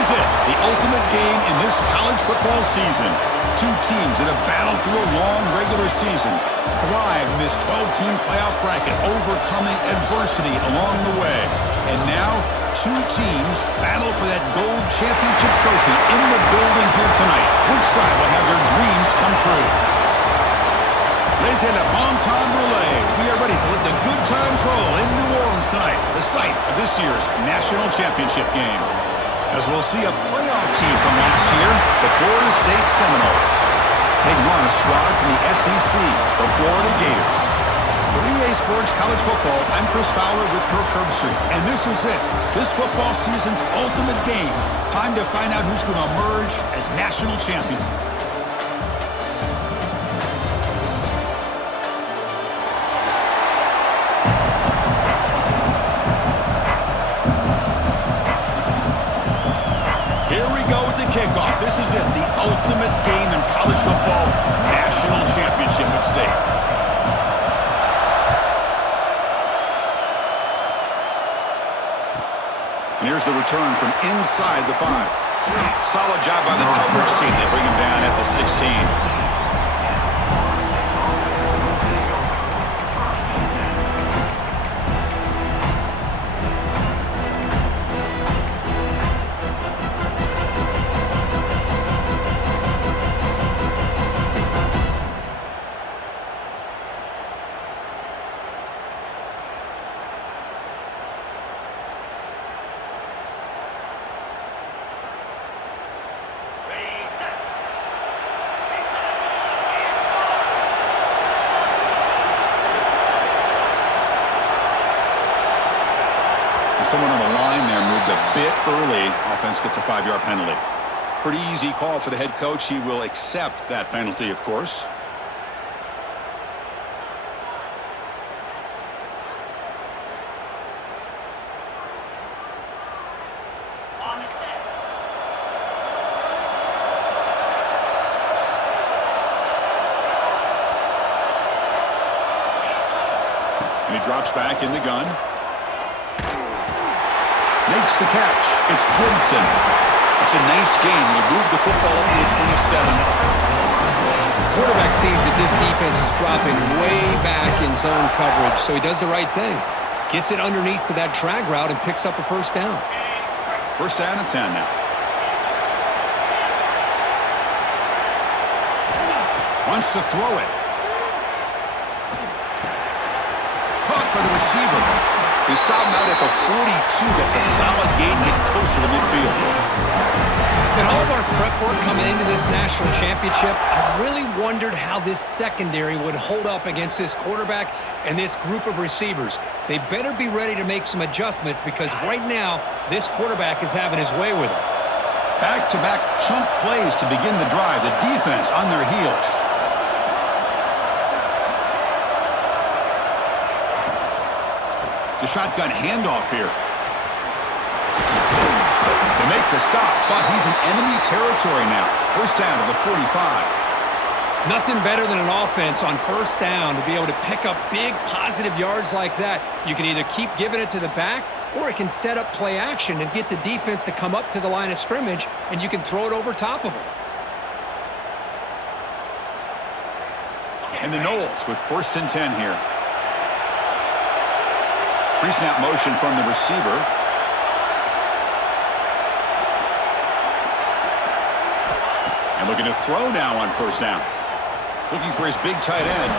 is it, the ultimate game in this college football season. Two teams that have battled through a long regular season, thrive in this 12-team playoff bracket, overcoming adversity along the way. And now, two teams battle for that gold championship trophy in the building here tonight. Which side will have their dreams come true? Ladies and gentlemen, bon temps relay. We are ready to let the good times roll in New Orleans tonight, the site of this year's national championship game. As we'll see a playoff team from last year, the Florida State Seminoles, taking on a squad from the SEC, the Florida Gators. For EA Sports College Football, I'm Chris Fowler with Kirk Herbstreit, and this is it, this football season's ultimate game. Time to find out who's going to emerge as national champion. Kickoff. This is it, the ultimate game in college football, national championship at stake. And here's the return from inside the 5. Solid job by the coverage team. They bring him down at the 16. Someone on the line there moved a bit early. Offense gets a 5-yard penalty. Pretty easy call for the head coach. He will accept that penalty, of course. And he drops back in the gun. Makes the catch. It's Gibson. It's a nice game. They move the football up to the 27. Quarterback sees that this defense is dropping way back in zone coverage, so he does the right thing. Gets it underneath to that drag route and picks up a first down. First down and 10 now. Wants to throw it. Caught by the receiver. They stop him out at the 42. That's a solid gain, get closer to midfield. In all of our prep work coming into this national championship, I really wondered how this secondary would hold up against this quarterback and this group of receivers. They better be ready to make some adjustments because right now, this quarterback is having his way with it. Back-to-back chunk plays to begin the drive. The defense on their heels. The shotgun handoff here. They make the stop, but he's in enemy territory now. First down to the 45. Nothing better than an offense on first down to be able to pick up big positive yards like that. You can either keep giving it to the back or it can set up play action and get the defense to come up to the line of scrimmage and you can throw it over top of them. And the Noles with first and 10 here. Pre-snap motion from the receiver. And looking to throw now on first down. Looking for his big tight end.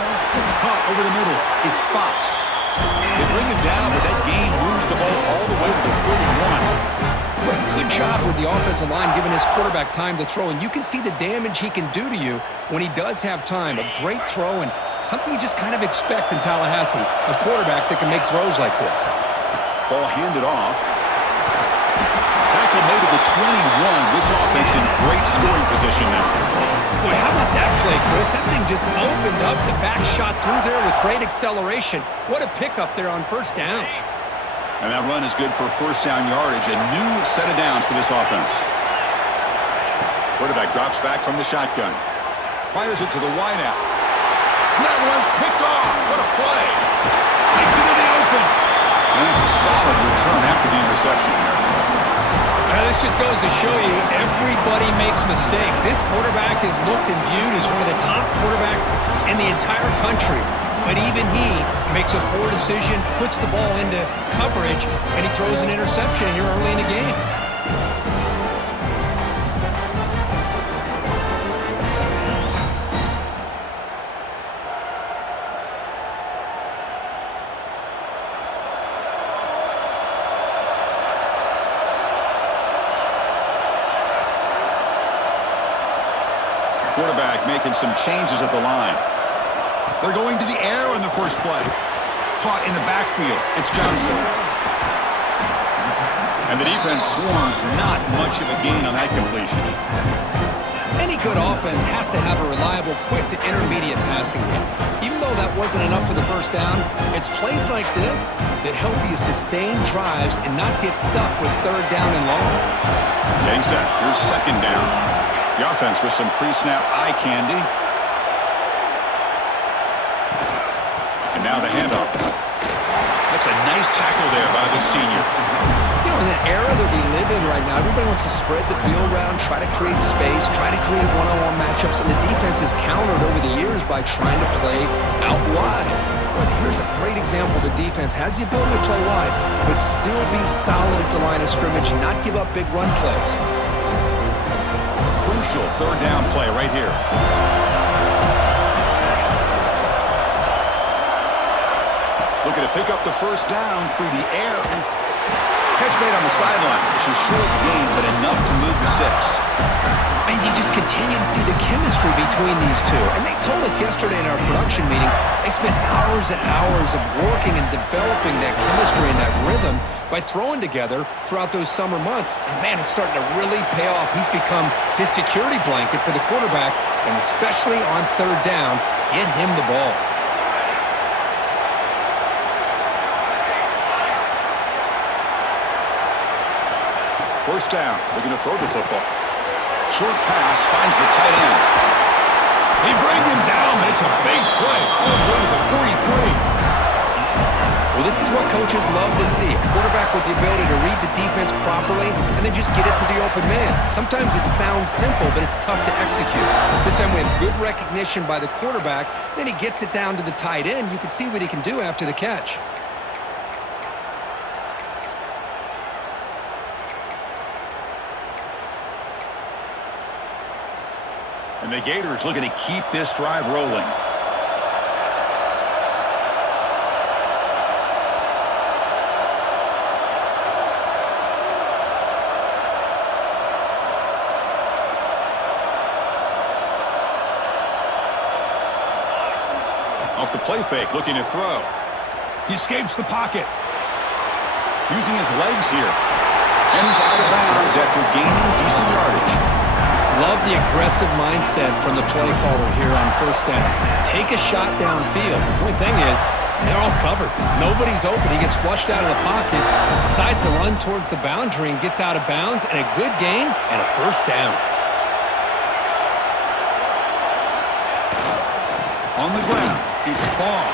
Caught over the middle. It's Fox. They bring him down, but that gain moves the ball all the way to the 31. Good job with the offensive line giving his quarterback time to throw. And you can see the damage he can do to you when he does have time. A great throw and something you just kind of expect in Tallahassee. A quarterback that can make throws like this. Ball handed off. Tackle made to the 21. This offense in great scoring position now. Boy, how about that play, Chris? That thing just opened up. The back shot through there with great acceleration. What a pickup there on first down. And that run is good for first down yardage. A new set of downs for this offense. Quarterback drops back from the shotgun. Fires it to the wideout. That one's picked off. What a play. Takes it to the open. And it's a solid return after the interception. This just goes to show you everybody makes mistakes. This quarterback is looked and viewed as one of the top quarterbacks in the entire country. But even he makes a poor decision, puts the ball into coverage, and he throws an interception here early in the game. Quarterback making some changes at the line. They're going to the air on the first play. Caught in the backfield. It's Johnson. And the defense swarms. Not much of a gain on that completion. Any good offense has to have a reliable, quick to intermediate passing game. Even though that wasn't enough for the first down, it's plays like this that help you sustain drives and not get stuck with third down and long. Getting set. Here's second down. The offense with some pre-snap eye candy. And now the handoff. That's a nice tackle there by the senior. You know, in the era that we live in right now, everybody wants to spread the field around, try to create space, try to create one-on-one matchups, and the defense is countered over the years by trying to play out wide. But here's a great example. The defense has the ability to play wide, but still be solid at the line of scrimmage and not give up big run plays. Crucial third down play right here. Looking to pick up the first down through the air. Catch made on the sidelines. It's a short gain, but enough to move the sticks. And you just continue to see the chemistry between these two. And they told us yesterday in our production meeting, they spent hours and hours of working and developing that chemistry and that rhythm by throwing together throughout those summer months. And, man, it's starting to really pay off. He's become his security blanket for the quarterback, and especially on third down, get him the ball. First down, looking to throw the football. Short pass, finds the tight end. They bring him down, but it's a big play all the way to the 43. Well, this is what coaches love to see. A quarterback with the ability to read the defense properly and then just get it to the open man. Sometimes it sounds simple, but it's tough to execute. This time we have good recognition by the quarterback. Then he gets it down to the tight end. You can see what he can do after the catch. And the Gators looking to keep this drive rolling. Off the play fake, looking to throw. He escapes the pocket. Using his legs here. And he's out of bounds after gaining decent yardage. Love the aggressive mindset from the play caller here on first down. Take a shot downfield. The only thing is, they're all covered. Nobody's open. He gets flushed out of the pocket, decides to run towards the boundary and gets out of bounds, and a good gain and a first down. On the ground, it's ball.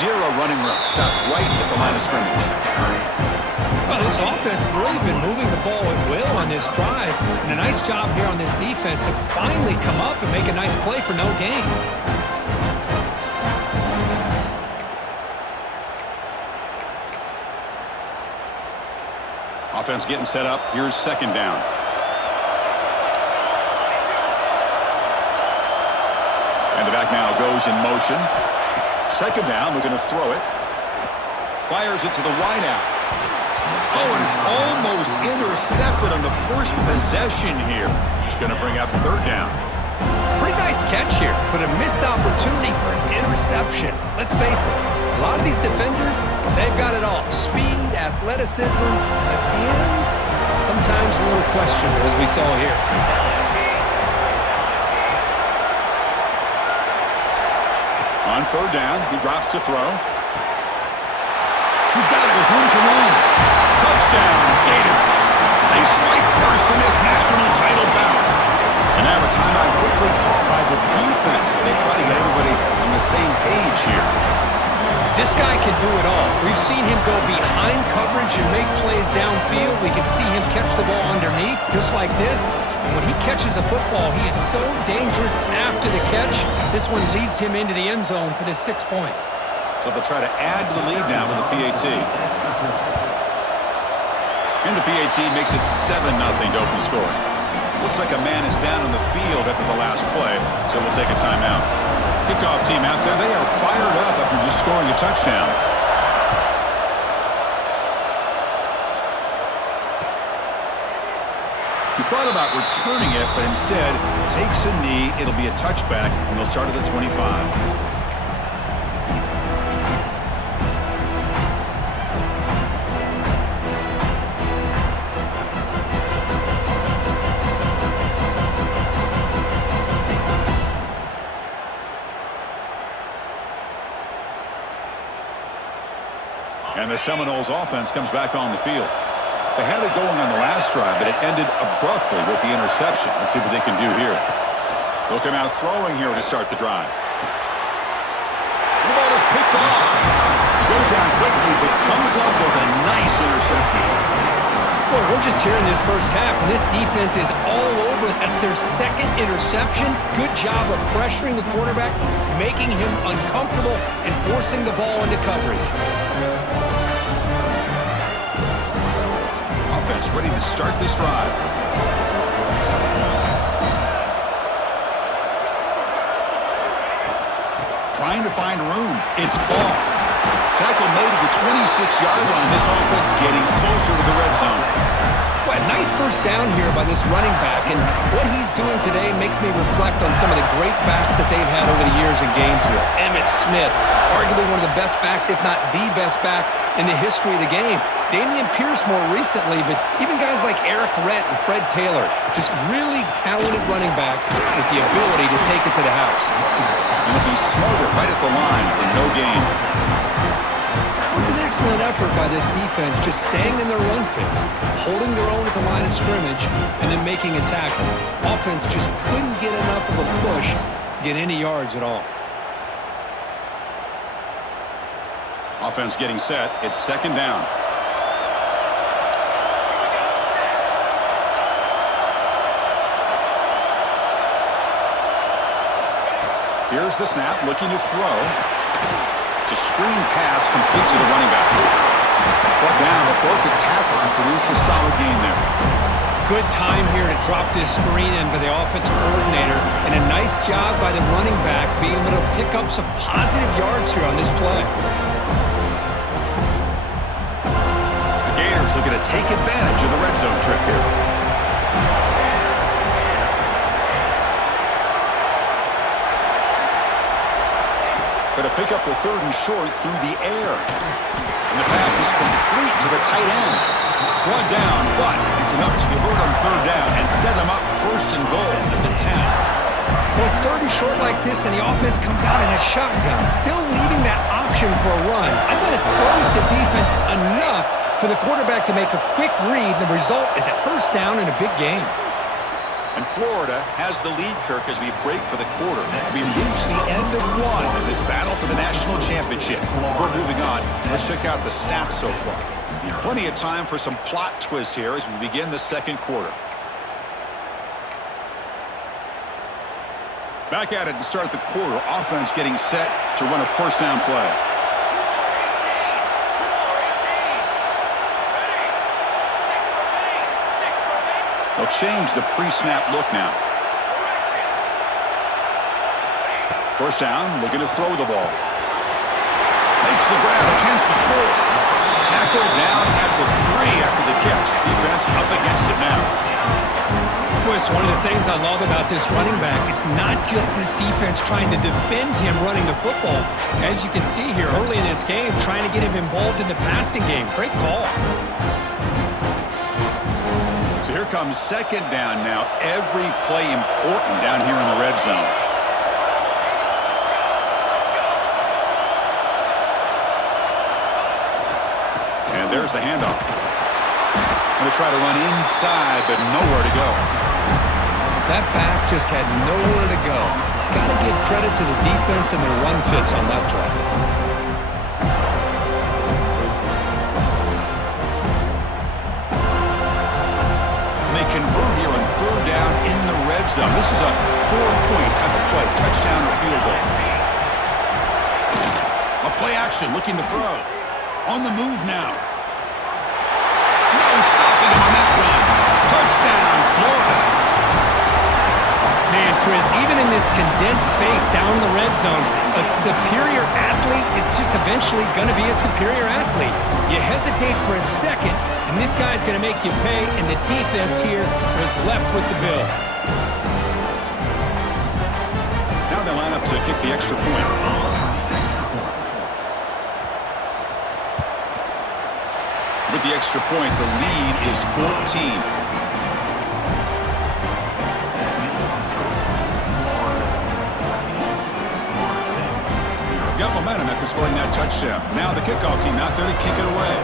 Zero running room. Stop right at the line of scrimmage. Well, this offense has really been moving the ball at will on this drive. And a nice job here on this defense to finally come up and make a nice play for no gain. Offense getting set up. Here's second down. And the back now goes in motion. Second down, looking to throw it. Fires it to the wideout. Oh, and it's almost intercepted on the first possession here. It's going to bring out third down. Pretty nice catch here, but a missed opportunity for an interception. Let's face it, a lot of these defenders, they've got it all. Speed, athleticism, but hands, sometimes a little questionable, as we saw here. On third down, he drops to throw. He's got it with room to run. Touchdown, Gators. They strike first in this national title bout. And now a timeout quickly called by the defense as they try to get everybody on the same page here. This guy can do it all. We've seen him go behind coverage and make plays downfield. We can see him catch the ball underneath, just like this. And when he catches a football, he is so dangerous after the catch. This one leads him into the end zone for the 6 points. So they'll try to add to the lead now with the PAT. And the PAT makes it 7-0 to open scoring. Looks like a man is down on the field after the last play, so we'll take a timeout. Kickoff team out there. They are fired up after just scoring a touchdown. He thought about returning it, but instead takes a knee. It'll be a touchback, and they'll start at the 25. And the Seminoles offense comes back on the field. They had it going on the last drive, but it ended abruptly with the interception. Let's see what they can do here. They'll come out throwing here to start the drive. The ball is picked off. He goes down quickly, but comes up with a nice interception. Well, we're just here in this first half, and this defense is all over. That's their second interception. Good job of pressuring the quarterback, making him uncomfortable, and forcing the ball into coverage. Offense ready to start this drive. Trying to find room. It's ball. Tackle made at the 26-yard line. This offense getting closer to the red zone. Well, nice first down here by this running back, and what he's doing today makes me reflect on some of the great backs that they've had over the years in Gainesville. Emmitt Smith, arguably one of the best backs, if not the best back in the history of the game. Dameon Pierce more recently, but even guys like Eric Rhett and Fred Taylor, just really talented running backs with the ability to take it to the house. And he'll be smarter right at the line for no gain. It was an excellent effort by this defense, just staying in their run fits, holding their own at the line of scrimmage, and then making a tackle. Offense just couldn't get enough of a push to get any yards at all. Offense getting set. It's second down. Here's the snap, looking to throw. It's a screen pass complete to the running back. Brought down, but broke the tackle to produce a solid gain there. Good time here to drop this screen in for the offensive coordinator, and a nice job by the running back being able to pick up some positive yards here on this play. The Gators looking to take advantage of the red zone trip here. Going to pick up the third and short through the air. And the pass is complete to the tight end. One down, but it's enough to convert on third down and set him up first and goal at the 10. Well, it's third and short like this, and the offense comes out in a shotgun, still leaving that option for a run. I thought it throws the defense enough for the quarterback to make a quick read. The result is a first down and a big gain. And Florida has the lead, Kirk, as we break for the quarter. We reach the end of one in this battle for the national championship. Before moving on, let's check out the stats so far. Plenty of time for some plot twists here as we begin the second quarter. Back at it to start the quarter. Offense getting set to run a first down play. They'll change the pre-snap look now. First down, looking to throw the ball. Makes the grab, a chance to score. Tackled down at the 3 after the catch. Defense up against it now. Boy, it's one of the things I love about this running back. It's not just this defense trying to defend him running the football. As you can see here early in this game, trying to get him involved in the passing game. Great call. So here comes second down now. Every play important down here in the red zone. And there's the handoff. Going to try to run inside, but nowhere to go. That back just had nowhere to go. Got to give credit to the defense and their run fits on that play. zone. This is a 4-point type of play, touchdown or field goal. A play action, looking to throw. On the move now. No stopping him on that run. Touchdown, Florida. Man, Chris, even in this condensed space down in the red zone, a superior athlete is just eventually going to be a superior athlete. You hesitate for a second, and this guy's going to make you pay, and the defense here was left with the bill. Now they line up to kick the extra point. With the extra point, the lead is 14. Got momentum after scoring that touchdown. Now the kickoff team out there to kick it away.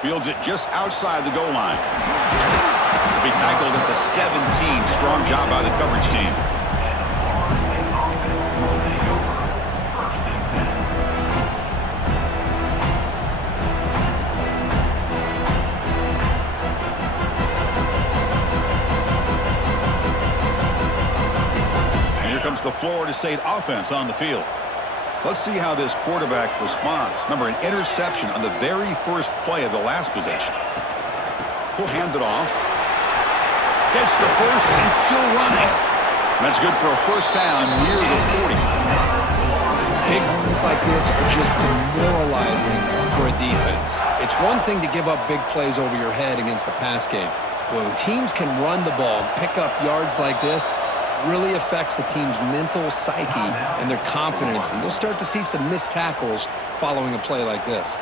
Fields it just outside the goal line. He'll be tackled at the 17. Strong job by the coverage team. The Florida State offense on the field. Let's see how this quarterback responds. Remember, an interception on the very first play of the last possession. He'll hand it off. Gets the first and still running. That's good for a first down near the 40. Big runs like this are just demoralizing for a defense. It's one thing to give up big plays over your head against the pass game. When teams can run the ball and pick up yards like this, really affects the team's mental psyche and their confidence, and you'll start to see some missed tackles following a play like this.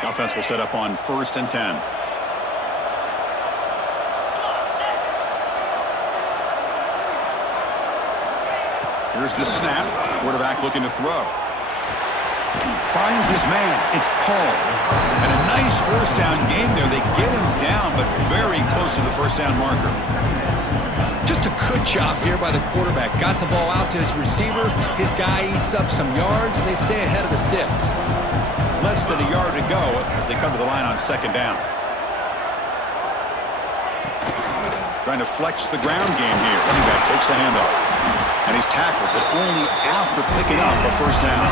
The offense will set up on 1st and 10. Here's the snap. Quarterback looking to throw. Finds his man. It's Paul. And a nice first down gain there. They get him down, but very close to the first down marker. Just a good job here by the quarterback. Got the ball out to his receiver. His guy eats up some yards, and they stay ahead of the sticks. Less than a yard to go as they come to the line on 2nd down. Trying to flex the ground game here. Running back takes the handoff. And he's tackled, but only after picking up a first down.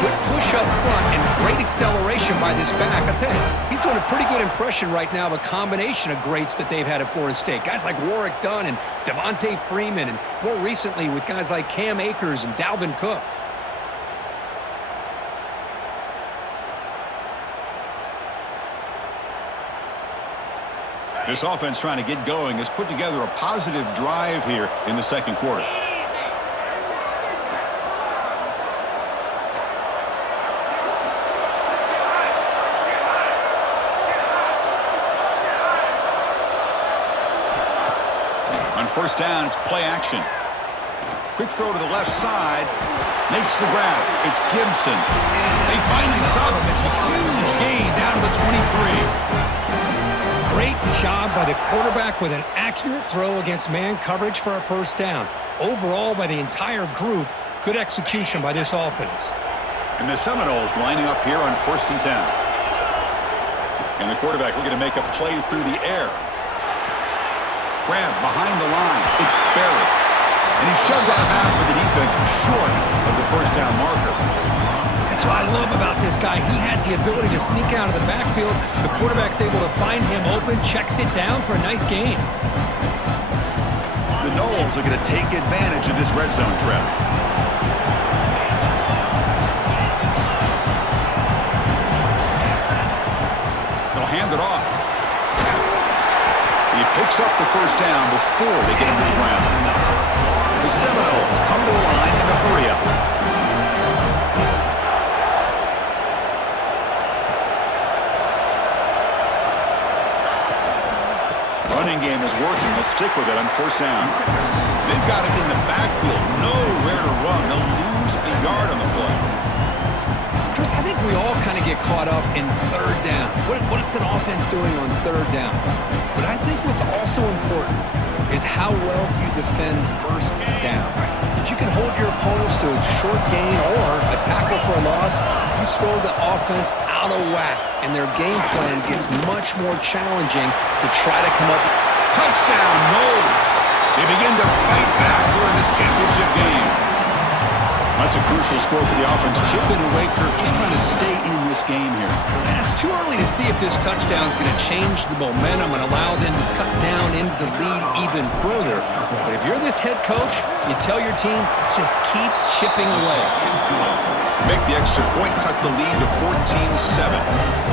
Good push up front and great acceleration by this back. I'll tell you, he's doing a pretty good impression right now of a combination of greats that they've had at Florida State. Guys like Warrick Dunn and Devontae Freeman, and more recently with guys like Cam Akers and Dalvin Cook. This offense trying to get going has put together a positive drive here in the 2nd quarter. On 1st down, it's play action. Quick throw to the left side. Makes the grab. It's Gibson. They finally stop him. It's a huge gain down to the 23. Great job by the quarterback with an accurate throw against man coverage for a first down. Overall, by the entire group, good execution by this offense. And the Seminoles lining up here on 1st and 10. And the quarterback looking to make a play through the air. Grab behind the line. It's Barrett. And he's shoved out of bounds by the defense short of the first down marker. That's what I love about this guy. He has the ability to sneak out of the backfield. The quarterback's able to find him open, checks it down for a nice gain. The Noles are going to take advantage of this red zone trap. They'll hand it off. He picks up the first down before they get him to the ground. The Seminoles come to the line in a hurry up. Running game is working. They'll stick with it on 1st down. They've got it in the backfield. Nowhere to run. They'll lose a yard on the play. Chris, I think we all kind of get caught up in 3rd down. What's that offense doing on 3rd down? But I think what's also important is how well you defend first down. If you can hold your opponents to a short gain or a tackle for a loss, you throw the offense out of whack, and their game plan gets much more challenging to try to come up. Touchdown, Knowles. They begin to fight back here in this championship game. That's a crucial score for the offense. Chipping away, Kirk, just trying to stay in this game here. It's too early to see if this touchdown is going to change the momentum and allow them to cut down into the lead even further. But if you're this head coach, you tell your team, let's just keep chipping away. Make the extra point, cut the lead to 14-7.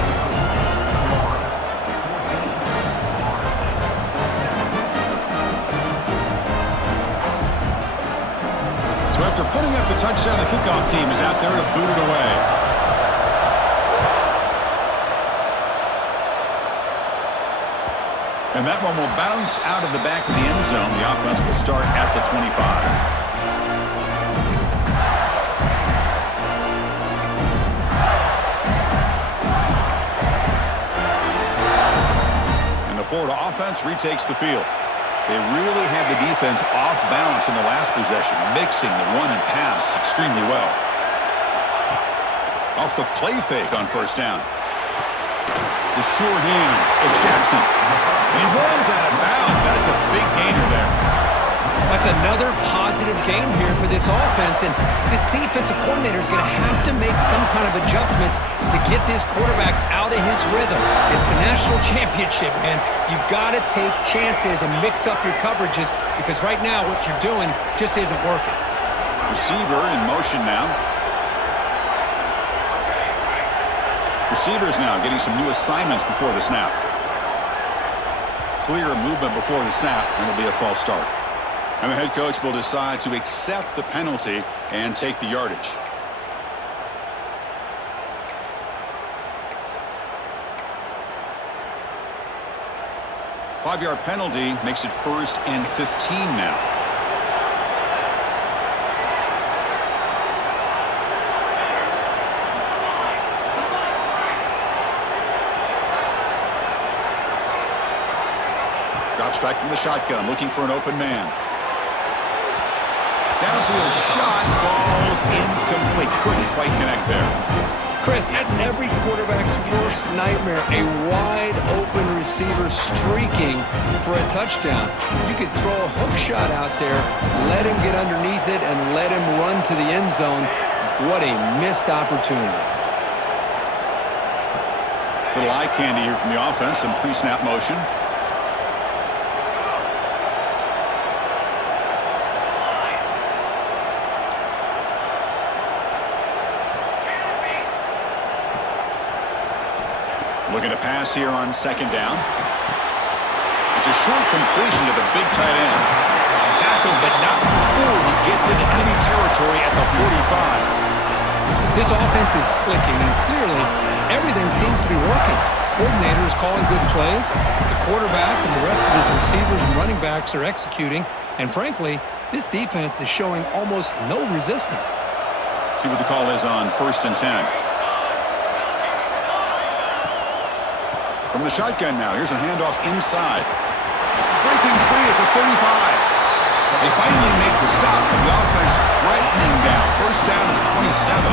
After putting up a touchdown, the kickoff team is out there to boot it away. And that one will bounce out of the back of the end zone. The offense will start at the 25. Florida offense retakes the field. They really had the defense off balance in the last possession, mixing the run and pass extremely well. Off the play fake on first down. The sure hands. It's Jackson. He runs out of bounds. That's a big gainer there. That's another positive game here for this offense, and this defensive coordinator is going to have to make some kind of adjustments to get this quarterback out of his rhythm. It's the national championship, man. You've got to take chances and mix up your coverages because right now what you're doing just isn't working. Receiver in motion now. Receivers now getting some new assignments before the snap. Clear movement before the snap, and it'll be a false start. And the head coach will decide to accept the penalty and take the yardage. Five-yard penalty makes it 1st and 15 now. Drops back from the shotgun, looking for an open man. Downfield shot falls incomplete. Couldn't quite connect there. Chris, that's every quarterback's worst nightmare. A wide-open receiver streaking for a touchdown. You could throw a hook shot out there, let him get underneath it, and let him run to the end zone. What a missed opportunity. Little eye candy here from the offense. Some pre-snap motion. Looking to pass here on second down. It's a short completion to the big tight end. Tackled, but not before he gets into enemy territory at the 45. This offense is clicking, and clearly everything seems to be working. The coordinator is calling good plays. The quarterback and the rest of his receivers and running backs are executing. And frankly, this defense is showing almost no resistance. See what the call is on 1st and 10. From the shotgun now, here's a handoff inside. Breaking free at the 35. They finally make the stop, and the offense threatening down. 1st down to the 27.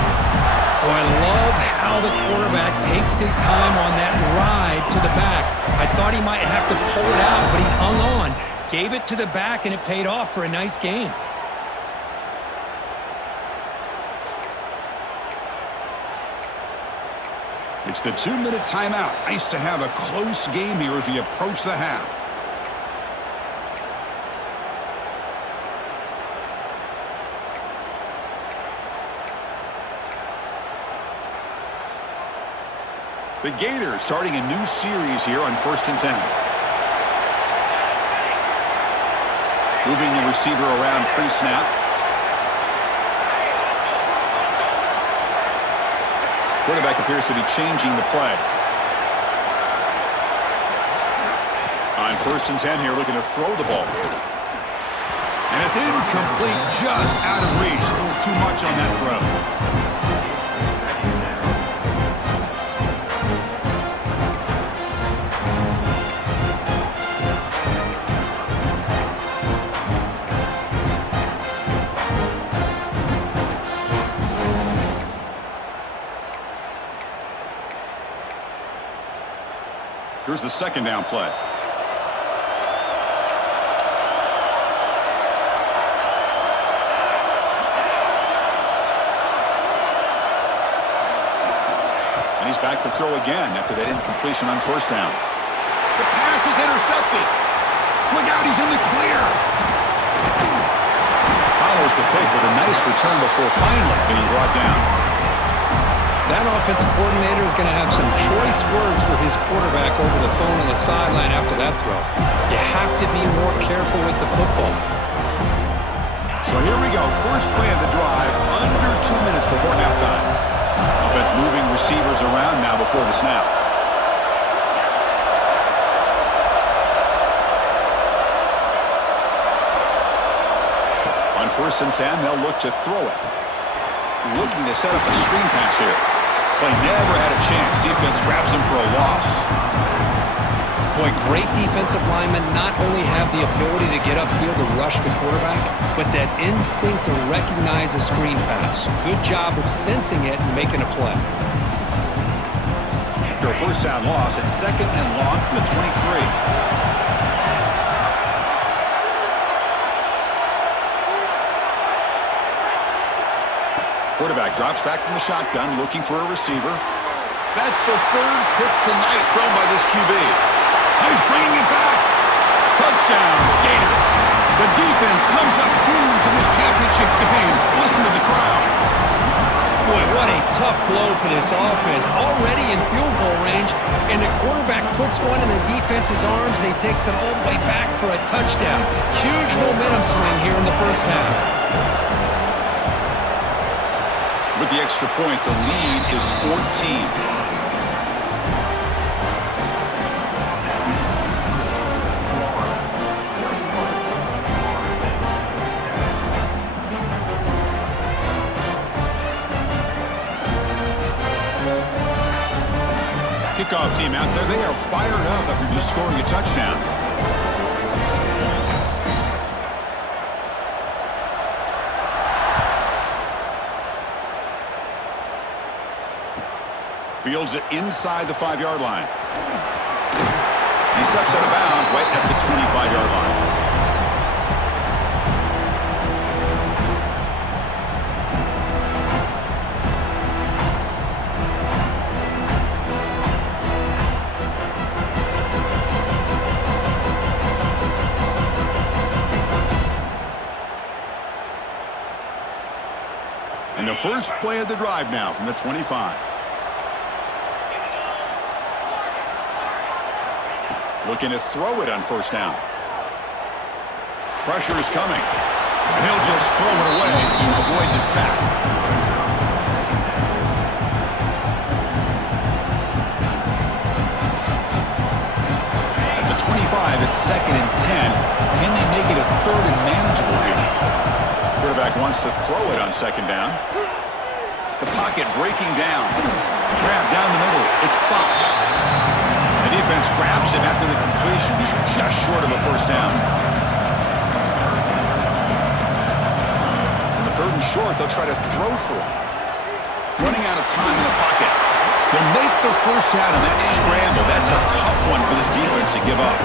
Oh, I love how the quarterback takes his time on that ride to the back. I thought he might have to pull it out, but he hung on, gave it to the back, and it paid off for a nice gain. It's the 2-minute timeout. Nice to have a close game here as we approach the half. The Gators starting a new series here on 1st and 10. Moving the receiver around pre-snap. Quarterback appears to be changing the play. On 1st and 10 here, looking to throw the ball. And it's incomplete, just out of reach. A little too much on that throw. Here's the second down play. And he's back to throw again after that incompletion on first down. The pass is intercepted. Look out, he's in the clear. Follows the pick with a nice return before finally being brought down. That offensive coordinator is going to have some choice words for his quarterback over the phone on the sideline after that throw. You have to be more careful with the football. So here we go. First play of the drive, under 2 minutes before halftime. Offense moving receivers around now before the snap. On 1st and 10, they'll look to throw it. Looking to set up a screen pass here. Play never had a chance. Defense grabs him for a loss. Boy, great defensive linemen not only have the ability to get upfield to rush the quarterback, but that instinct to recognize a screen pass. Good job of sensing it and making a play. After a first down loss, it's 2nd and long from the 23. Quarterback drops back from the shotgun, looking for a receiver. That's the 3rd pick tonight thrown by this QB. He's bringing it back. Touchdown, Gators. The defense comes up huge in this championship game. Listen to the crowd. Boy, what a tough blow for this offense. Already in field goal range, and the quarterback puts one in the defense's arms, and he takes it all the way back for a touchdown. Huge momentum swing here in the first half. With the extra point, the lead is 14. Kickoff team out there, they are fired up after just scoring a touchdown. Fields it inside the 5-yard line. He steps out of bounds right at the 25-yard line. And the first play of the drive now from the 25. Looking to throw it on first down. Pressure is coming. And he'll just throw it away to avoid the sack. At the 25, it's 2nd and 10. Can they make it a 3rd and manageable here? Quarterback wants to throw it on 2nd down. The pocket breaking down. Grab down the middle. It's Fox. The defense grabs him after the completion. He's just short of a first down. On the 3rd and short, they'll try to throw for it. Running out of time in the pocket. They'll make the first down in that scramble. That's a tough one for this defense to give up.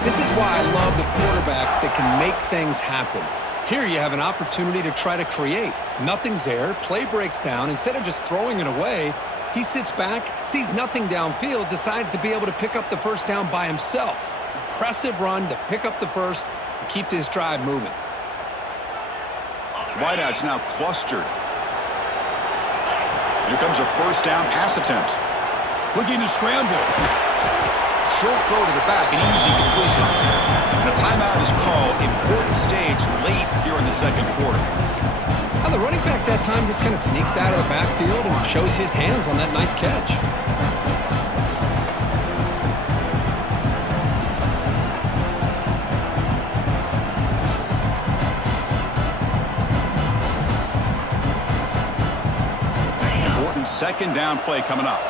This is why I love the quarterbacks that can make things happen. Here you have an opportunity to try to create. Nothing's there. Play breaks down. Instead of just throwing it away, he sits back, sees nothing downfield, decides to be able to pick up the first down by himself. Impressive run to pick up the first and keep this drive moving. Wideout's now clustered. Here comes a first down pass attempt. Looking to scramble. Short throw to the back, an easy completion. And a timeout is called. Important stage late here in the 2nd quarter. Now the running back that time just kind of sneaks out of the backfield and shows his hands on that nice catch. Important 2nd down play coming up.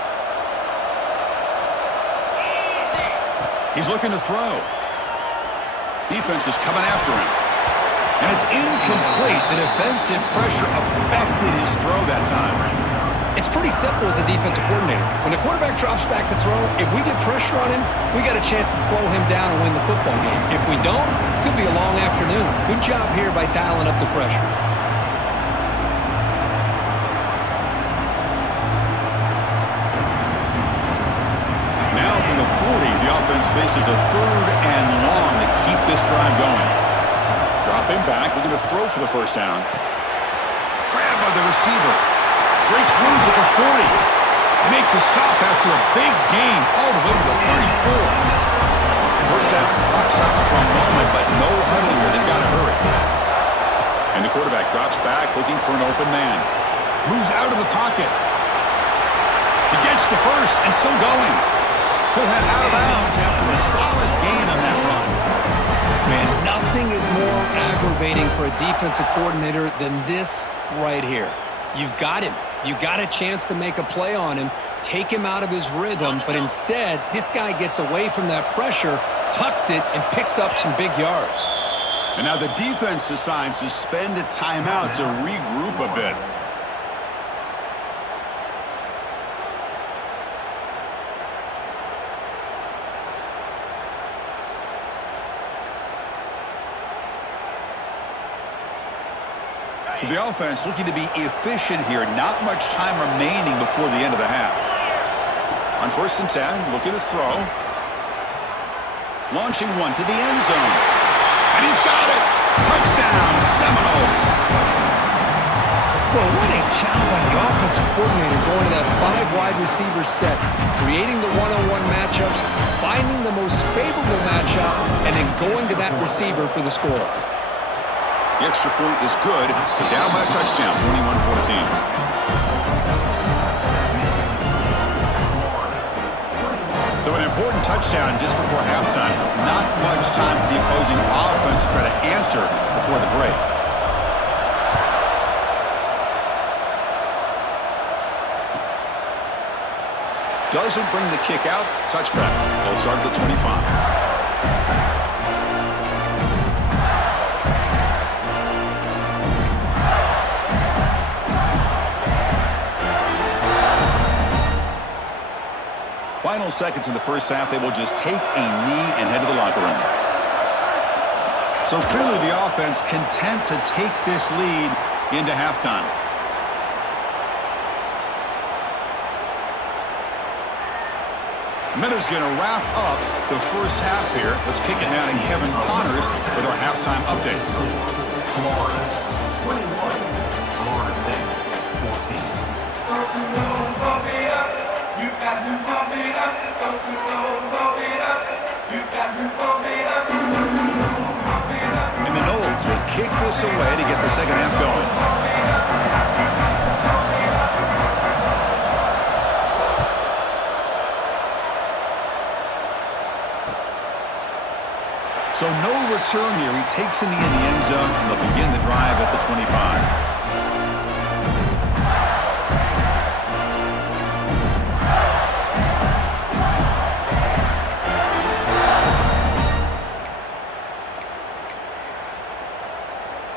He's looking to throw. Defense is coming after him. And it's incomplete. The defensive pressure affected his throw that time. It's pretty simple as a defensive coordinator. When the quarterback drops back to throw, if we get pressure on him, we got a chance to slow him down and win the football game. If we don't, it could be a long afternoon. Good job here by dialing up the pressure. Now from the 40, the offense faces a 3rd and long to keep this drive going. Dropping back, looking to throw for the first down. Grabbed by the receiver. Breaks loose at the 40. They make the stop after a big gain all the way to the 34. First down, clock stops for a moment, but no huddle here. They've got to hurry. And the quarterback drops back, looking for an open man. Moves out of the pocket. He gets the first and still going. He'll head out of bounds after a solid gain on that run. Man, nothing is more aggravating for a defensive coordinator than this right here. You've got him. You got a chance to make a play on him, take him out of his rhythm, but instead, this guy gets away from that pressure, tucks it, and picks up some big yards. And now the defense decides to spend a timeout to regroup a bit. So the offense looking to be efficient here. Not much time remaining before the end of the half. On 1st and 10, looking to throw. Launching one to the end zone. And he's got it! Touchdown, Seminoles! Well, what a job by the offensive coordinator going to that 5 wide receiver set, creating the one-on-one matchups, finding the most favorable matchup, and then going to that receiver for the score. The extra point is good, but down by a touchdown, 21-14. So an important touchdown just before halftime. Not much time for the opposing offense to try to answer before the break. Doesn't bring the kick out. Touchback. They'll start at the 25. Final seconds in the first half, they will just take a knee and head to the locker room. So clearly the offense content to take this lead into halftime. Miller's going to wrap up the first half here. Let's kick it now to Kevin Connors with our halftime update. Florida 21, Florida State 14. You got to pump it up, don't you know, pump it up. You got to pump it up, don't you know, pump it up. And the Noles will kick this away to get the second half going. So no return here. He takes in the end zone, and they'll begin the drive at the 25.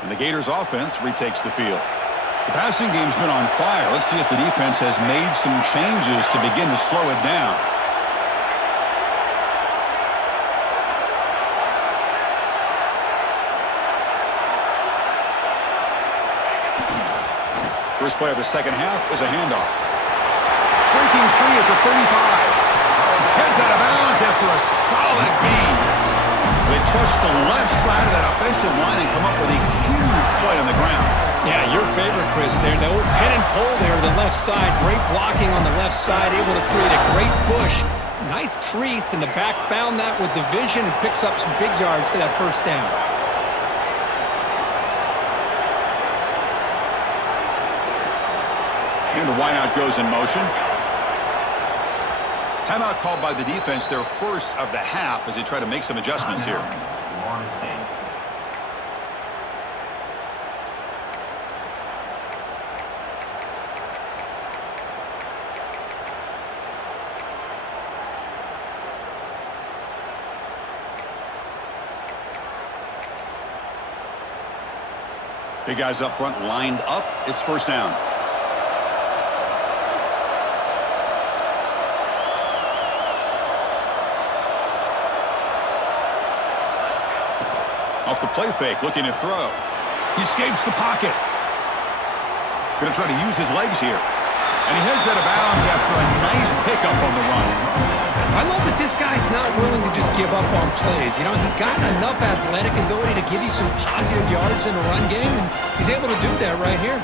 The Gators offense retakes the field. The passing game's been on fire. Let's see if the defense has made some changes to begin to slow it down. First play of the second half is a handoff. Breaking free at the 35. Heads out of bounds after a solid gain. They trust the left side of that offensive line and come up with a huge play on the ground. Yeah, your favorite, Chris, there. No pin and pull there to the left side. Great blocking on the left side, able to create a great push. Nice crease, and the back found that with the vision and picks up some big yards for that first down. And the wideout goes in motion. Timeout called by the defense, their first of the half, as they try to make some adjustments here. Big guys up front lined up. It's first down. Off the play fake, looking to throw. He escapes the pocket. Going to try to use his legs here. And he heads out of bounds after a nice pickup on the run. I love that this guy's not willing to just give up on plays. You know, he's got enough athletic ability to give you some positive yards in the run game, and he's able to do that right here.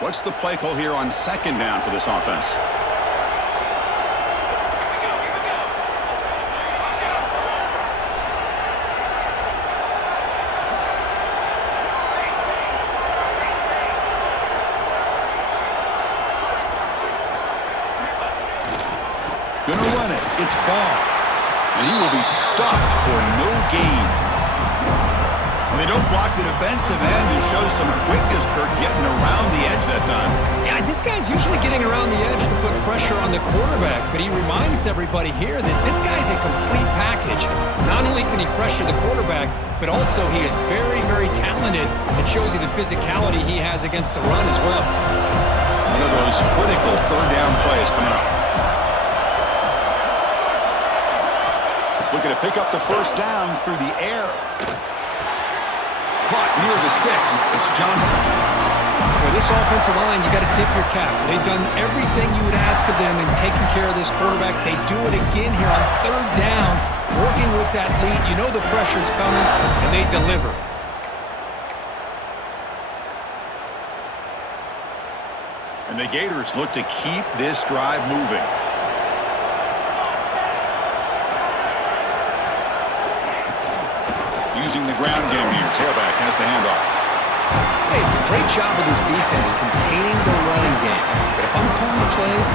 What's the play call here on second down for this offense? Gonna run it. It's Ball. And he will be stuffed for no gain. When they don't block the defensive end, he shows some quickness, Kirk, getting around the edge that time. Yeah, this guy's usually getting around the edge to put pressure on the quarterback, but he reminds everybody here that this guy's a complete package. Not only can he pressure the quarterback, but also he is very, very talented. It shows you the physicality he has against the run as well. One of those critical third down plays coming up. Looking to pick up the first down through the air. Caught near the sticks. It's Johnson. For this offensive line, you got to tip your cap. They've done everything you would ask of them in taking care of this quarterback. They do it again here on third down, working with that lead. You know the pressure's coming, and they deliver. And the Gators look to keep this drive moving. Using the ground game here. Tailback has the handoff. Hey, it's a great job of this defense containing the running game. But if I'm calling the plays,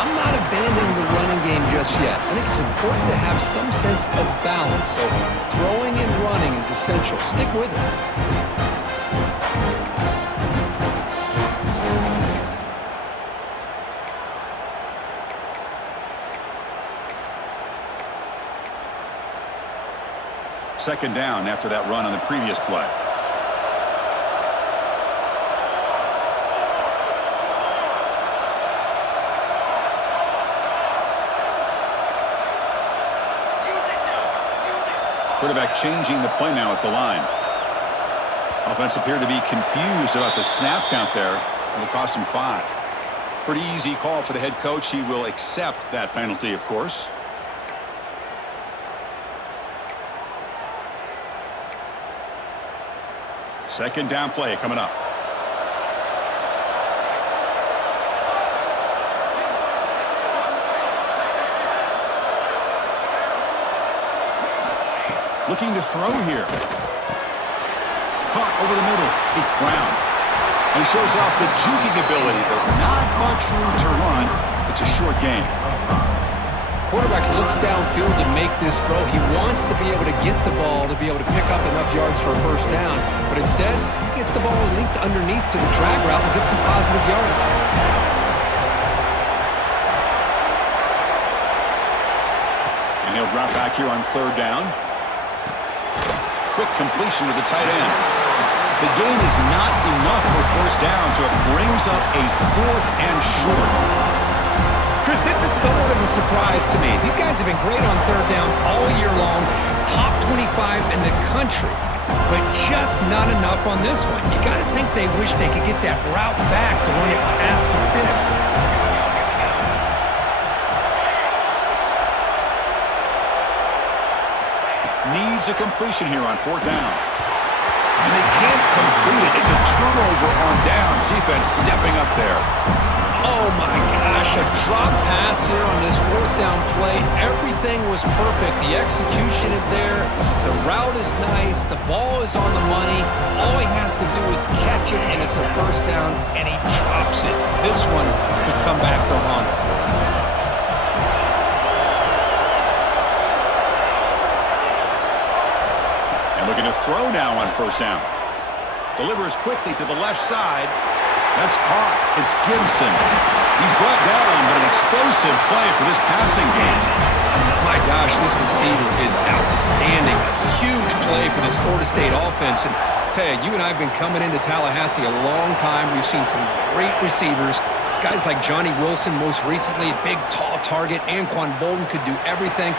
I'm not abandoning the running game just yet. I think it's important to have some sense of balance. So throwing and running is essential. Stick with it. Second down after that run on the previous play. Quarterback changing the play now at the line. Offense appeared to be confused about the snap count there. It'll cost him 5. Pretty easy call for the head coach. He will accept that penalty, of course. Second down play coming up. Looking to throw here. Caught over the middle. It's Brown. He shows off the juking ability, but not much room to run. It's a short gain. Quarterback looks downfield to make this throw. He wants to be able to get the ball to be able to pick up enough yards for a first down. But instead, he gets the ball at least underneath to the drag route and gets some positive yards. And he'll drop back here on third down. Quick completion to the tight end. The gain is not enough for first down, so it brings up a 4th and short. Chris, this is somewhat of a surprise to me. These guys have been great on third down all year long, top 25 in the country, but just not enough on this one. You got to think they wish they could get that route back to run it past the sticks. Needs a completion here on 4th down. And they can't complete it. It's a turnover on downs. Defense stepping up there. Oh my gosh, a drop pass here on this 4th down play. Everything was perfect. The execution is there. The route is nice. The ball is on the money. All he has to do is catch it, and it's a first down, and he drops it. This one could come back to haunt him. And looking to throw now on first down. Delivers quickly to the left side. That's caught. It's Gibson. He's brought down, but an explosive play for this passing game. My gosh, this receiver is outstanding. A huge play for this Florida State offense. And tell you and I have been coming into Tallahassee a long time. We've seen some great receivers. Guys like Johnny Wilson, most recently, a big, tall target. Anquan Bolden could do everything.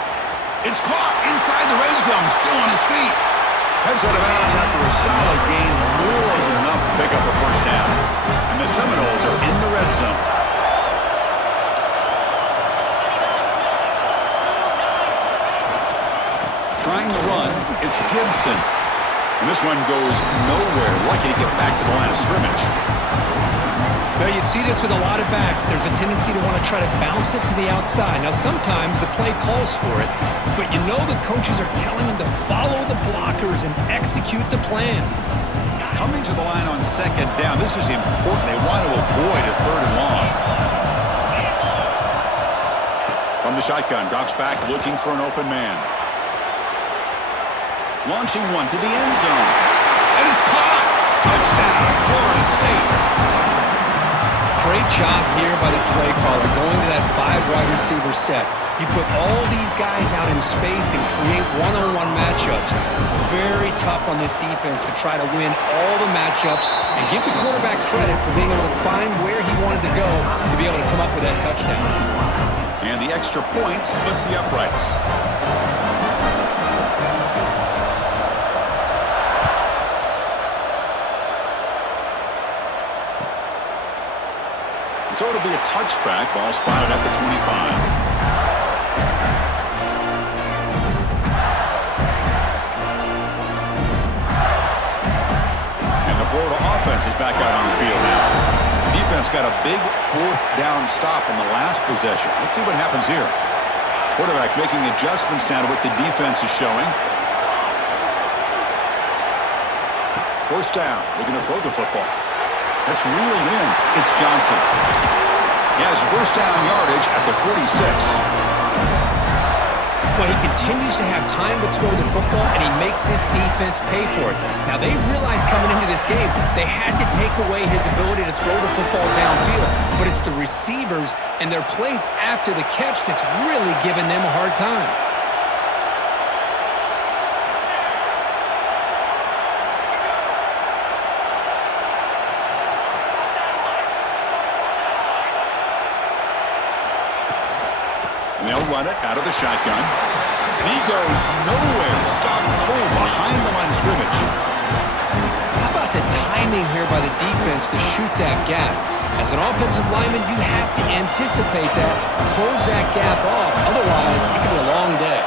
It's caught inside the red zone, still on his feet. Heads out of bounds after a solid gain, more than enough to pick up a first down. And the Seminoles are in the red zone. Trying the run, it's Gibson. And this one goes nowhere. Lucky to get back to the line of scrimmage. Well, you see this with a lot of backs. There's a tendency to want to try to bounce it to the outside. Now, sometimes the play calls for it, but you know the coaches are telling them to follow the blockers and execute the plan. Coming to the line on second down, this is important. They want to avoid a third and long. From the shotgun, drops back looking for an open man. Launching one to the end zone. And it's caught! Touchdown, Florida State. Great job here by the play caller going to that 5 wide receiver set. You put all these guys out in space and create one-on-one matchups. Very tough on this defense to try to win all the matchups and give the quarterback credit for being able to find where he wanted to go to be able to come up with that touchdown. And the extra point splits the uprights. So it'll be a touchback. Ball spotted at the 25. And the Florida offense is back out on the field now. Defense got a big 4th down stop in the last possession. Let's see what happens here. Quarterback making adjustments now to what the defense is showing. First down. Looking to throw the football. That's reeled in. It's Johnson. He has first down yardage at the 46. Well, he continues to have time to throw the football, and he makes this defense pay for it. Now, they realized coming into this game they had to take away his ability to throw the football downfield, but it's the receivers and their plays after the catch that's really giving them a hard time. They'll run it out of the shotgun. And he goes nowhere. Stopped cold behind the line of scrimmage. How about the timing here by the defense to shoot that gap? As an offensive lineman, you have to anticipate that, close that gap off. Otherwise, it could be a long day.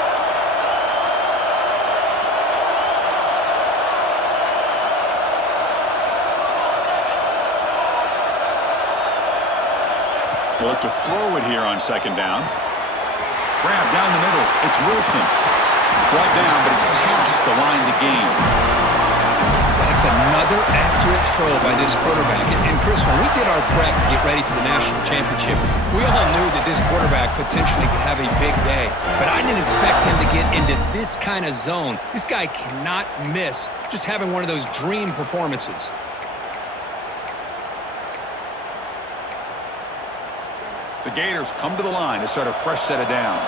They'll look to throw it here on second down. Grab down the middle. It's Wilson. Brought down, but it's past the line to gain. That's another accurate throw by this quarterback. And Chris, when we did our prep to get ready for the national championship, we all knew that this quarterback potentially could have a big day. But I didn't expect him to get into this kind of zone. This guy cannot miss just having one of those dream performances. The Gators come to the line to start a fresh set of downs.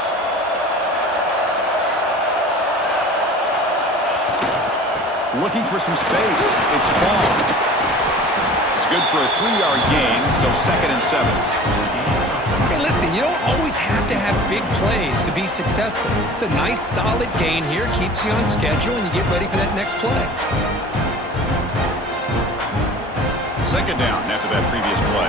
Looking for some space. It's Paul. It's good for a 3-yard gain, so 2nd and 7. Hey, listen, you don't always have to have big plays to be successful. It's a nice, solid gain here. Keeps you on schedule, and you get ready for that next play. 2nd down after that previous play.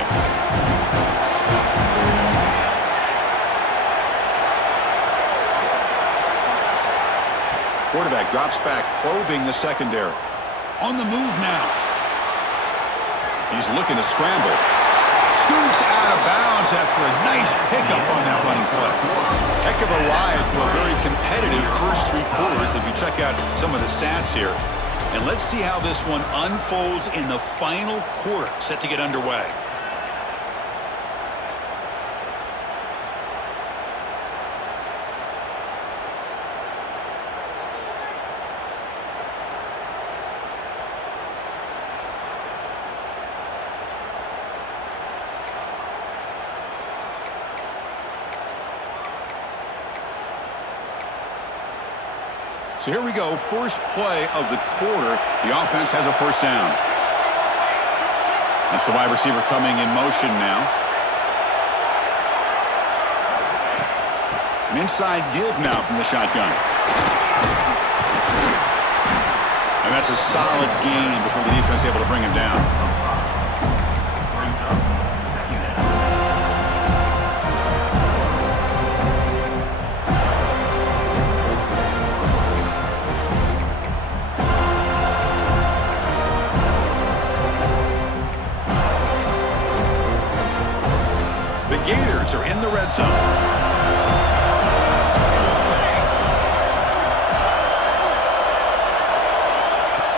Quarterback drops back, probing the secondary. On the move now. He's looking to scramble. Scoots out of bounds after a nice pickup on that running play. Heck of a ride through a very competitive first 3 quarters if you check out some of the stats here. And let's see how this one unfolds in the final quarter, set to get underway. So here we go, first play of the quarter. The offense has a first down. That's the wide receiver coming in motion now. An inside give now from the shotgun. And that's a solid gain before the defense able to bring him down. The Gators are in the red zone.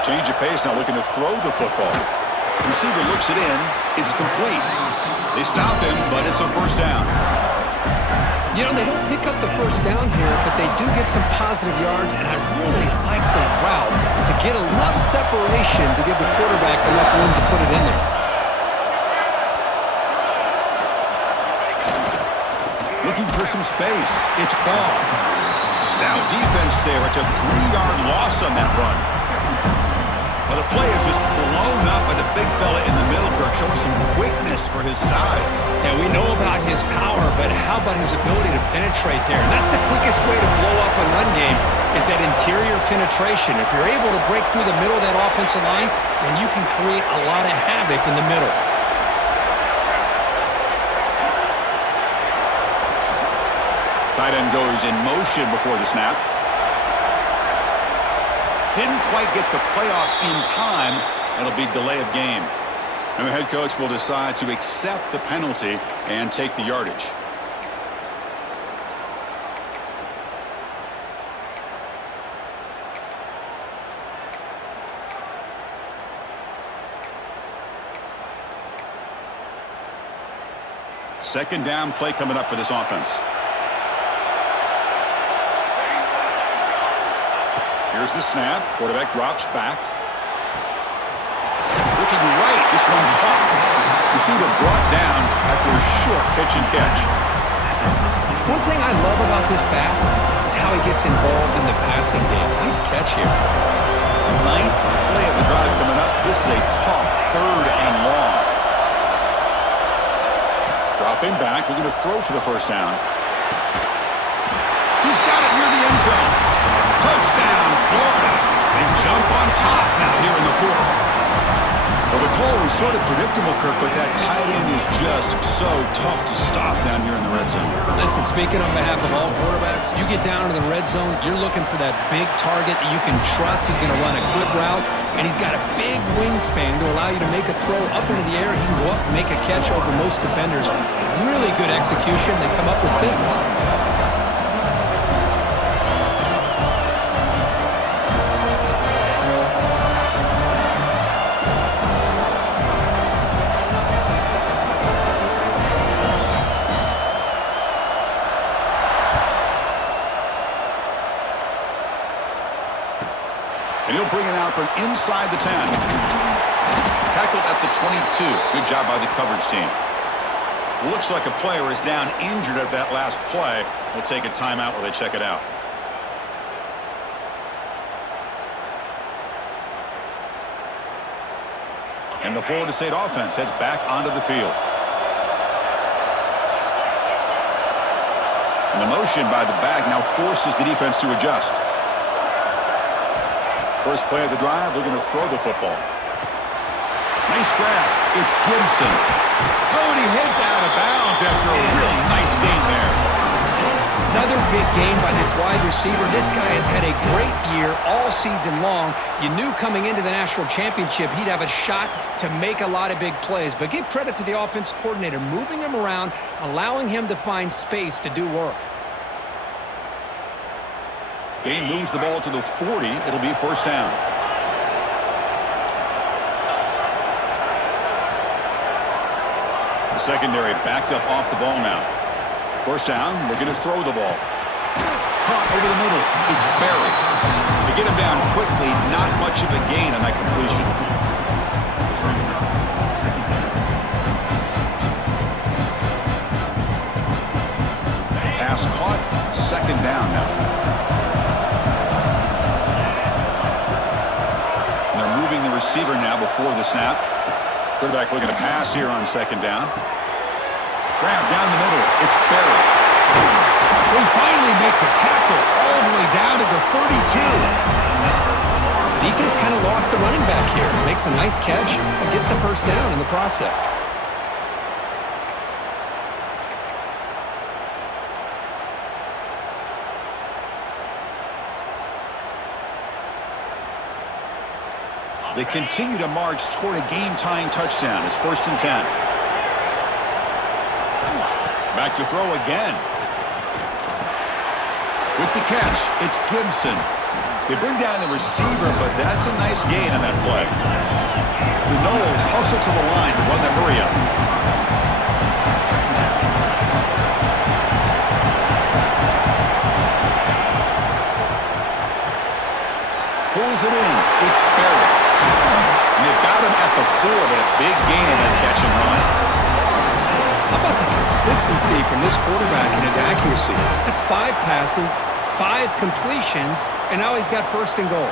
Change of pace, now looking to throw the football. Receiver looks it in. It's complete. They stop him, but it's a first down. You know, they don't pick up the first down here, but they do get some positive yards, and I really like the route to get enough separation to give the quarterback enough room to put it in there. Looking for some space. It's Ball. Stout defense there. It's a 3-yard loss on that run. Well, the play is just blown up by the big fella in the middle, Kirk, showing some quickness for his size. Yeah, we know about his power, but how about his ability to penetrate there? And that's the quickest way to blow up a run game is that interior penetration. If you're able to break through the middle of that offensive line, then you can create a lot of havoc in the middle. Tight end goes in motion before the snap. Didn't quite get the playoff in time. It'll be delay of game. And the head coach will decide to accept the penalty and take the yardage. Second down play coming up for this offense. Here's the snap. Quarterback drops back. Looking right. This one caught. Receiver brought down after a short pitch and catch. One thing I love about this back is how he gets involved in the passing game. Nice catch here. Ninth play of the drive coming up. This is a tough 3rd and long. Dropping back. Looking to throw for the first down. He's got it near the end zone. Touchdown, Florida. They jump on top now here in the 4th. Well, the call was sort of predictable, Kirk, but that tight end is just so tough to stop down here in the red zone. Listen, speaking on behalf of all quarterbacks, you get down to the red zone, you're looking for that big target that you can trust. He's going to run a good route, and he's got a big wingspan to allow you to make a throw up into the air. He can go up and make a catch over most defenders. Really good execution. They come up with 6. And he'll bring it out from inside the 10. Tackled at the 22. Good job by the coverage team. Looks like a player is down injured at that last play. We'll take a timeout while they check it out. And the Florida State offense heads back onto the field. And the motion by the back now forces the defense to adjust. First play of the drive, they're going to throw the football. Nice grab. It's Gibson. Oh, and he heads out of bounds after a really nice game there. Another big game by this wide receiver. This guy has had a great year all season long. You knew coming into the national championship he'd have a shot to make a lot of big plays. But give credit to the offense coordinator, moving him around, allowing him to find space to do work. Game moves the ball to the 40. It'll be first down. The secondary backed up off the ball now. First down, we're going to throw the ball. Caught over the middle. It's Barry. They get him down quickly. Not much of a gain on that completion. Pass caught. Second down now. The receiver now before the snap. Quarterback looking to pass here on second down. Grab down the middle. It's Barry. He finally make the tackle all the way down to the 32. Defense kind of lost a running back here. Makes a nice catch and gets the first down in the process. They continue to march toward a game-tying touchdown. It's 1st and 10. Back to throw again. With the catch, it's Gibson. They bring down the receiver, but that's a nice gain on that play. The Noles hustle to the line to run the hurry-up. Pulls it in. It's Barrett. And they've got him at the 4, but a big gain on that catch and run. How about the consistency from this quarterback and his accuracy? That's 5 passes, 5 completions, and now he's got 1st and goal.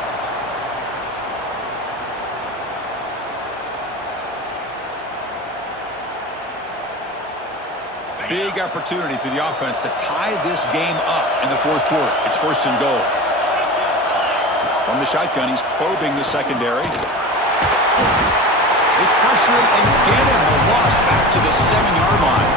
Big opportunity for the offense to tie this game up in the 4th quarter. It's 1st and goal. From the shotgun, he's probing the secondary. They pressure him and get him. The loss back to the 7-yard line.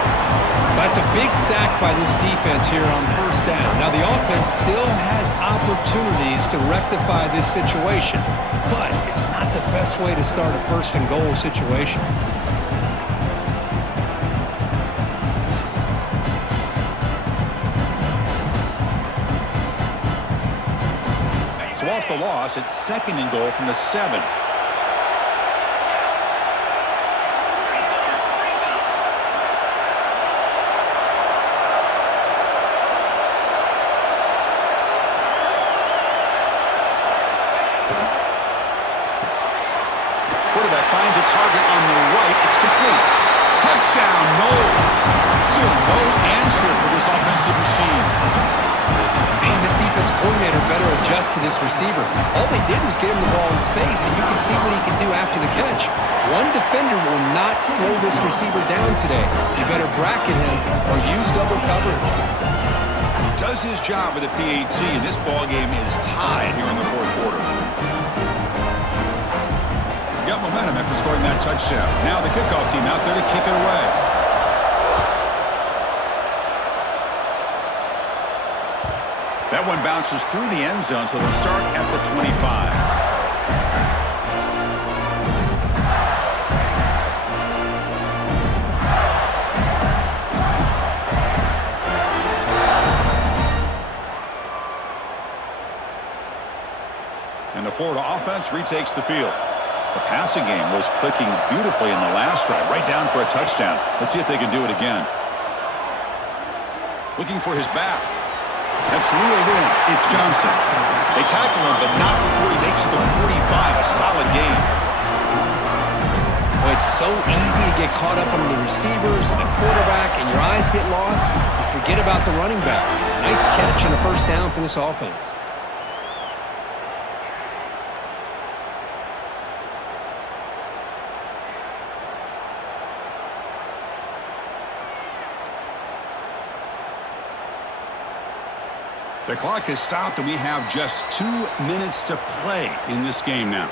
That's a big sack by this defense here on 1st down. Now, the offense still has opportunities to rectify this situation, but it's not the best way to start a 1st and goal situation. So off the loss, it's 2nd and goal from the 7. Quarterback finds a target on the right. It's complete. Touchdown, Noles. Still no answer for this offensive machine. Man, this defense coordinator better adjust to this receiver. All they did was get him the ball in space, and you can see what he can do after the catch. One defender will not slow this receiver down today. You better bracket him or use double coverage. He does his job with a PAT, and this ball game is tied here in the 4th quarter. Got momentum after scoring that touchdown. Now the kickoff team out there to kick it away. That one bounces through the end zone, so they'll start at the 25. And the Florida offense retakes the field. The passing game was clicking beautifully in the last drive, right down for a touchdown. Let's see if they can do it again. Looking for his back. That's reeled in. It's Johnson. They tackle him, but not before he makes the 45. A solid game. Well, it's so easy to get caught up on the receivers and the quarterback, and your eyes get lost. You forget about the running back. Nice catch and a 1st down for this offense. The clock has stopped, and we have just 2 minutes to play in this game now.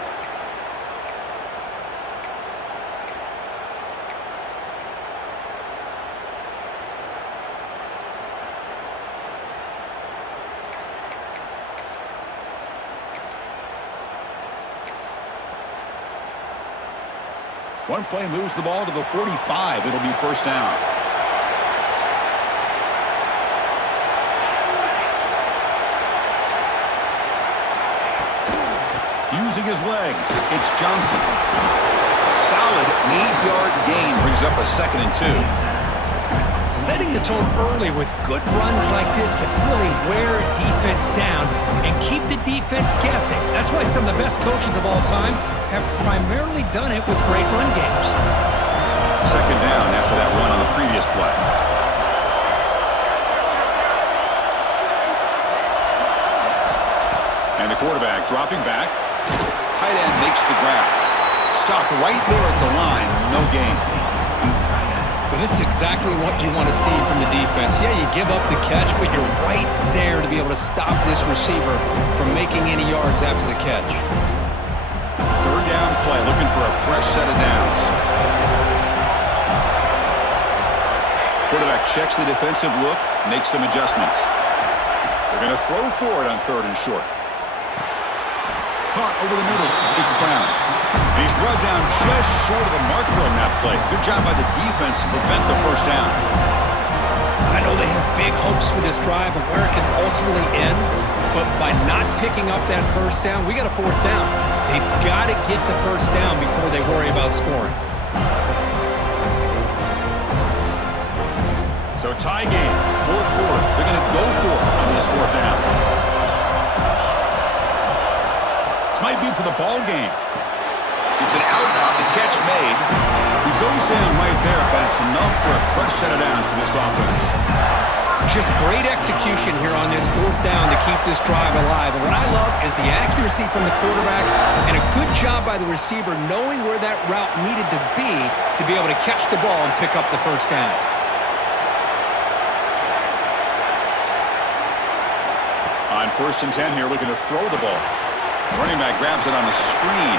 One play moves the ball to the 45. It'll be 1st down. Using his legs, it's Johnson. A solid 8-yard gain brings up a 2nd and 2. Setting the tone early with good runs like this can really wear a defense down and keep the defense guessing. That's why some of the best coaches of all time have primarily done it with great run games. 2nd down after that run on the previous play. And the quarterback dropping back. Tight end makes the grab. Stopped right there at the line. No gain. Well, This is exactly what you want to see from the defense. Yeah, you give up the catch, but you're right there to be able to stop this receiver from making any yards after the catch. Third down play, looking for a fresh set of downs. Quarterback checks the defensive look, makes some adjustments. They're going to throw for it on 3rd and short. Caught over the middle. It's Brown. And he's brought down just short of the marker on that play. Good job by the defense to prevent the first down. I know they have big hopes for this drive and where it can ultimately end, but by not picking up that first down, we got a 4th down. They've got to get the first down before they worry about scoring. So tie game, 4th quarter. They're going to go for it on this 4th down. This might be for the ball game. It's an out route, the catch made. He goes down right there, but it's enough for a fresh set of downs for this offense. Just great execution here on this 4th down to keep this drive alive. And what I love is the accuracy from the quarterback and a good job by the receiver knowing where that route needed to be able to catch the ball and pick up the first down. On 1st and 10 here, looking to throw the ball. Running back grabs it on a screen.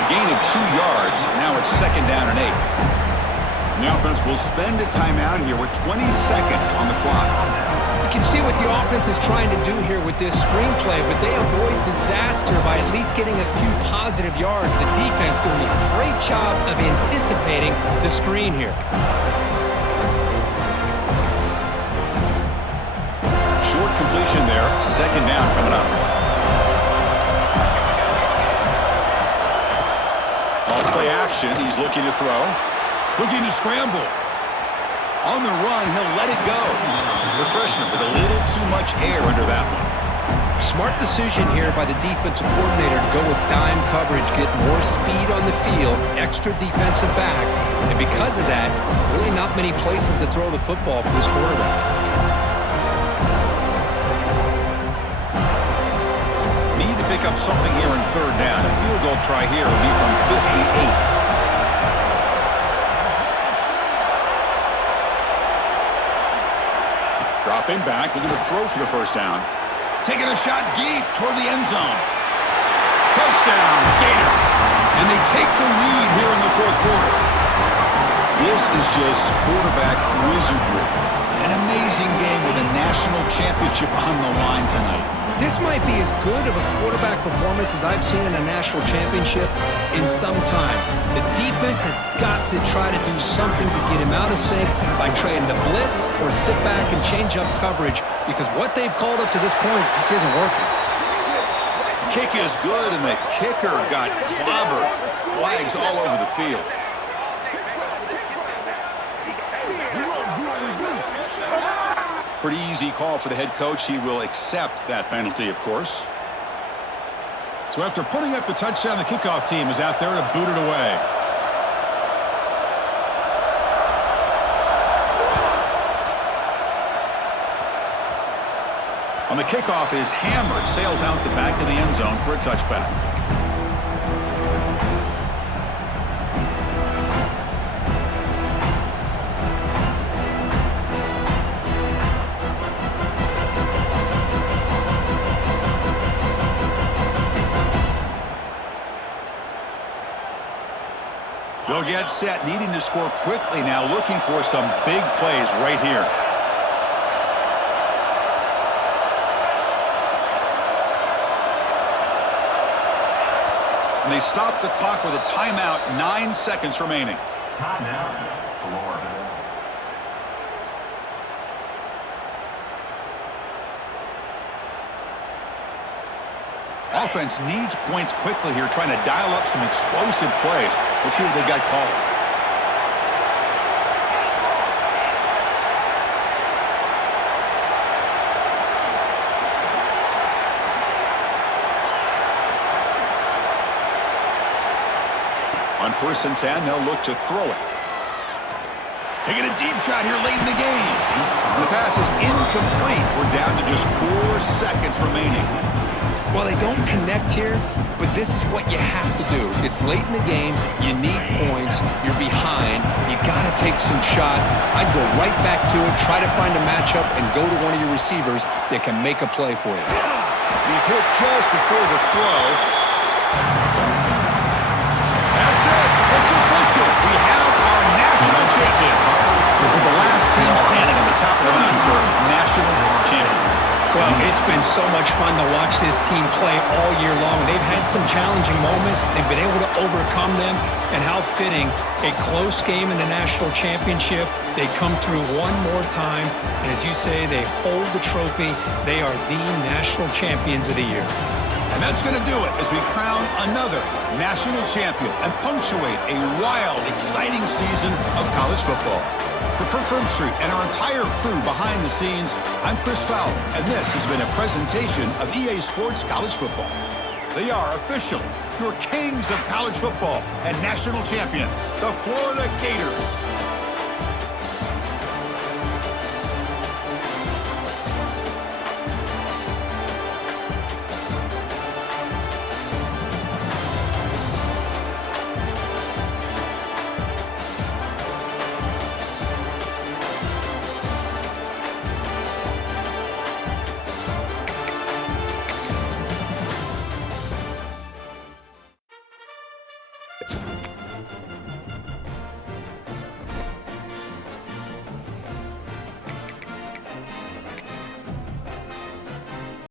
A gain of 2 yards. Now it's 2nd down and 8. And the offense will spend a timeout here with 20 seconds on the clock. You can see what the offense is trying to do here with this screenplay, but they avoid disaster by at least getting a few positive yards. The defense doing a great job of anticipating the screen here. Short completion there. 2nd down coming up. All play action. He's looking to throw. Looking to scramble. On the run, he'll let it go. The freshman with a little too much air under that one. Smart decision here by the defensive coordinator to go with dime coverage, get more speed on the field, extra defensive backs, and because of that, really not many places to throw the football for this quarterback. Need to pick up something here in 3rd down. A field goal try here will be from 58. Dropping back, looking to throw for the first down. Taking a shot deep toward the end zone. Touchdown, Gators. And they take the lead here in the 4th quarter. This is just quarterback wizardry. An amazing game with a national championship on the line tonight. This might be as good of a quarterback performance as I've seen in a national championship in some time. The defense has got to try to do something to get him out of sync by trying to blitz or sit back and change up coverage because what they've called up to this point just isn't working. Kick is good, and the kicker got clobbered. Flags all over the field. Pretty easy call for the head coach. He will accept that penalty, of course. So after putting up the touchdown, the kickoff team is out there to boot it away. On the kickoff is hammered, sails out the back of the end zone for a touchback. They'll get set, needing to score quickly now, looking for some big plays right here. And they stop the clock with a timeout, 9 seconds remaining. Timeout, Florida. Offense needs points quickly here, trying to dial up some explosive plays. Let's see what they've got called. On 1st and 10, they'll look to throw it. Taking a deep shot here late in the game. And the pass is incomplete. We're down to just 4 seconds remaining. While they don't connect here, but this is what you have to do. It's late in the game. You need points. You're behind. You got to take some shots. I'd go right back to it, try to find a matchup, and go to one of your receivers that can make a play for you. He's hit just before the throw. That's it. It's official. We have our national champions. With the last team standing at the top of the mountain for national champions. Well, it's been so much fun to watch this team play all year long. They've had some challenging moments. They've been able to overcome them. And how fitting, a close game in the national championship. They come through one more time. And as you say, they hold the trophy. They are the national champions of the year. And that's going to do it as we crown another national champion and punctuate a wild, exciting season of college football. For Kirk Herbstreit and our entire crew behind the scenes, I'm Chris Fowler, and this has been a presentation of EA Sports College Football. They are official, your kings of college football and national champions, the Florida Gators.